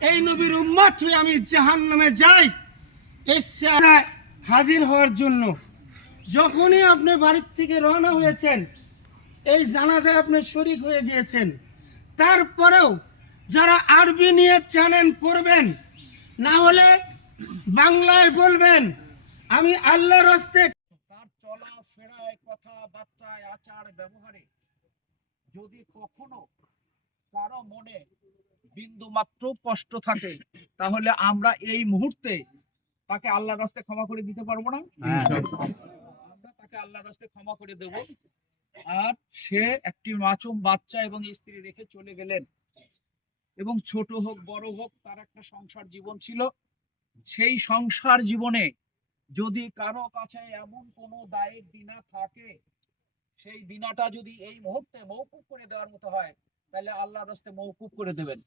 মাত্রই আমি জাহান নামে যাই হাজির হওয়ার জন্য। যখনই আপনি বাড়ির থেকে রওনা হয়েছেন, এই জানাজায় আপনি শরিক হয়ে গিয়েছেন। তারপরেও যারা আরবি নিয়ে চ্যানেল করবেন, না হলে বাংলায় বলবেন, আমি আল্লাহর হস্তে তার চলা, ফেরায়, কথাবার্তায়, আচার, ব্যবহারে যদি কখনো কারও মনে বিন্দু মাত্র কষ্ট থাকে তাহলে আমরা এই মুহূর্তে তাকে আল্লাহর রাস্তায় ক্ষমা করে দিতে পারব না? আমরা তাকে আল্লাহর রাস্তায় ক্ষমা করে দেব। আর সে একটি মাসুম বাচ্চা এবং স্ত্রী রেখে চলে গেলেন। এবং ছোট হোক বড় হোক তার একটা সংসার জীবন ছিল। সেই সংসার জীবনে যদি কারও কাছে এমন কোনো দায়ের দিনা থাকে সেই দিনাটা যদি এই মুহূর্তে মৌকুব করে দেওয়ার মতো হয় তাহলে আল্লাহ রাস্তে মৌকুব করে দেবেন।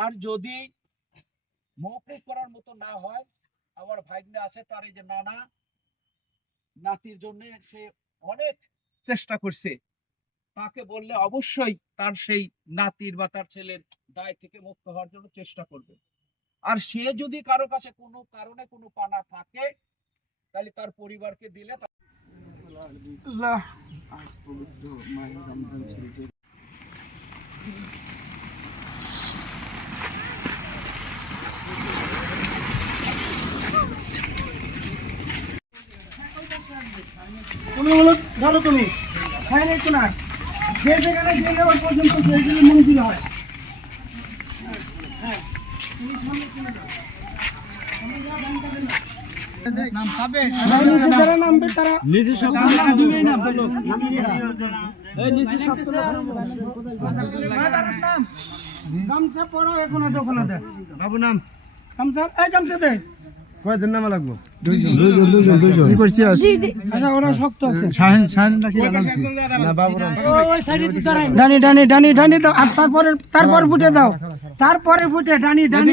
আর যদি মৌকুব করার মতো না হয় আমার ভাগ্নে আছে তার এই যে নানা নাতির জন্য সে অনেক চেষ্টা করছে। তাকে বললে অবশ্যই তার সেই নাতির বা তার ছেলের দায় থেকে মুক্ত হওয়ার জন্য চেষ্টা করবে। আর সে যদি কারও কাছে কোনো কারণে কোনো পানা থাকে তাহলে তার পরিবারকে দিলে তা- আল্লাহ তুমি হলো ধরো তুমি। হয় নাই শোনা যে যেখানে যে পর্যন্ত সেই জন্য হয়। যারা নিচে যারা নামবে তারা গামছা পড়াও এখন যখন দে বাবু নাম গামছা এই গামছা দে কয়দিন নামা লাগবো দুইজন দুইজন দুইজন কি করছিস আচ্ছা ওরা শক্ত আছে শাহিন শাহিন নাকি না বাবুরাম ডানি ডানি ডানি ডানি দাও আর তারপরে তারপর ফুটে দাও তারপরে ফুটে ডানি ডানি